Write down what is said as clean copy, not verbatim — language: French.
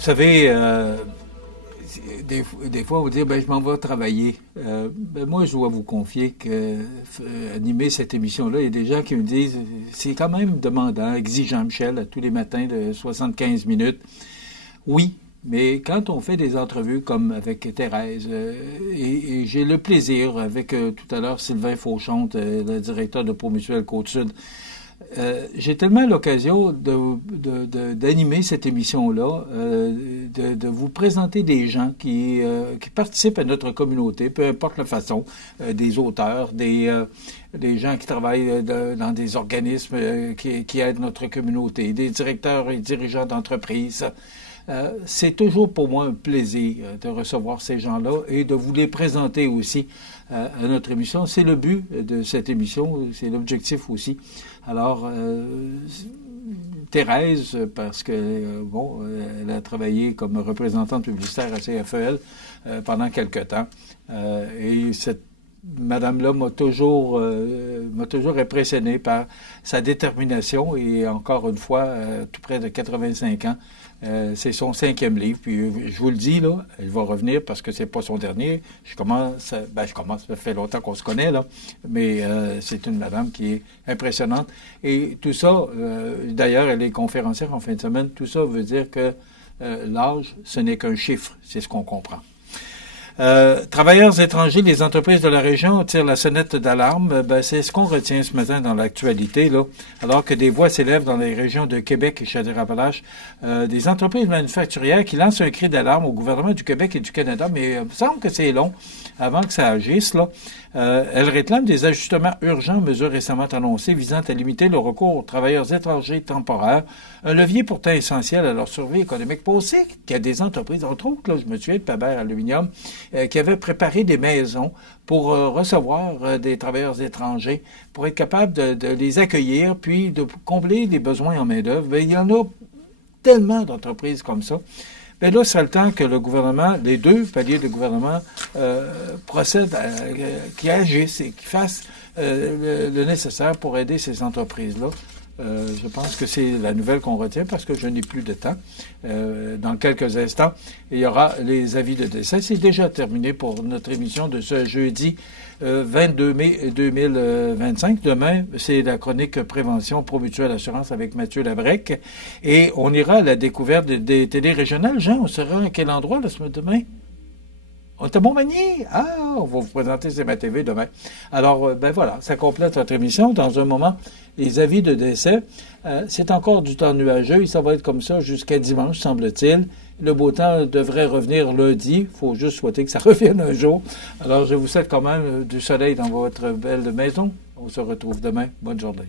Vous savez, des fois, on va dire, ben, je m'en vais travailler. Ben, moi, je dois vous confier que animer cette émission-là, il y a des gens qui me disent, c'est quand même demandant, exigeant, Michel, tous les matins de 75 minutes. Oui, mais quand on fait des entrevues comme avec Thérèse, et j'ai le plaisir, avec tout à l'heure Sylvain Fauchonte, le directeur de Promutuelle Côte-Sud, j'ai tellement l'occasion d'animer cette émission-là, de vous présenter des gens qui participent à notre communauté, peu importe la façon, des auteurs, des gens qui travaillent dans des organismes qui aident notre communauté, des directeurs et dirigeants d'entreprises. C'est toujours pour moi un plaisir de recevoir ces gens-là et de vous les présenter aussi à notre émission. C'est le but de cette émission, c'est l'objectif aussi. Alors, Thérèse, parce que, bon, elle a travaillé comme représentante publicitaire à CFEL pendant quelque temps. Et cette madame-là m'a toujours impressionné par sa détermination et encore une fois, tout près de 85 ans, c'est son 5e livre. Puis je vous le dis, là, elle va revenir parce que c'est pas son dernier. Je commence, ça fait longtemps qu'on se connaît, là, mais c'est une madame qui est impressionnante. Et tout ça, d'ailleurs, elle est conférencière en fin de semaine, tout ça veut dire que l'âge, ce n'est qu'un chiffre, c'est ce qu'on comprend. Travailleurs étrangers, les entreprises de la région tirent la sonnette d'alarme. Ben, c'est ce qu'on retient ce matin dans l'actualité, là. Alors que des voix s'élèvent dans les régions de Québec et Chaudière-Appalaches, des entreprises manufacturières qui lancent un cri d'alarme au gouvernement du Québec et du Canada, mais il me semble que c'est long avant que ça agisse, là. Elles réclament des ajustements urgents aux mesures récemment annoncées visant à limiter le recours aux travailleurs étrangers temporaires, un levier pourtant essentiel à leur survie économique. Pour aussi qu'il y a des entreprises, entre autres, là, je me souviens de Paber Aluminium, qui avaient préparé des maisons pour recevoir des travailleurs étrangers, pour être capable de les accueillir, puis de combler les besoins en main-d'œuvre. Bien, il y en a tellement d'entreprises comme ça. Bien là, c'est le temps que le gouvernement, les deux paliers de gouvernement, procèdent, qui agissent et qui fassent le nécessaire pour aider ces entreprises-là. Je pense que c'est la nouvelle qu'on retient parce que je n'ai plus de temps. Dans quelques instants, il y aura les avis de décès. C'est déjà terminé pour notre émission de ce jeudi 22 mai 2025. Demain, c'est la chronique Prévention Promutuelle Assurance avec Mathieu Labrec. Et on ira à la découverte des télés régionales. Jean, on sera à quel endroit demain? On est à Montmagny. Ah, on va vous présenter CMA TV demain. Alors, ben voilà, ça complète notre émission. Dans un moment, les avis de décès. C'est encore du temps nuageux et ça va être comme ça jusqu'à dimanche, semble-t-il. Le beau temps devrait revenir lundi. Il faut juste souhaiter que ça revienne un jour. Alors, je vous souhaite quand même du soleil dans votre belle maison. On se retrouve demain. Bonne journée.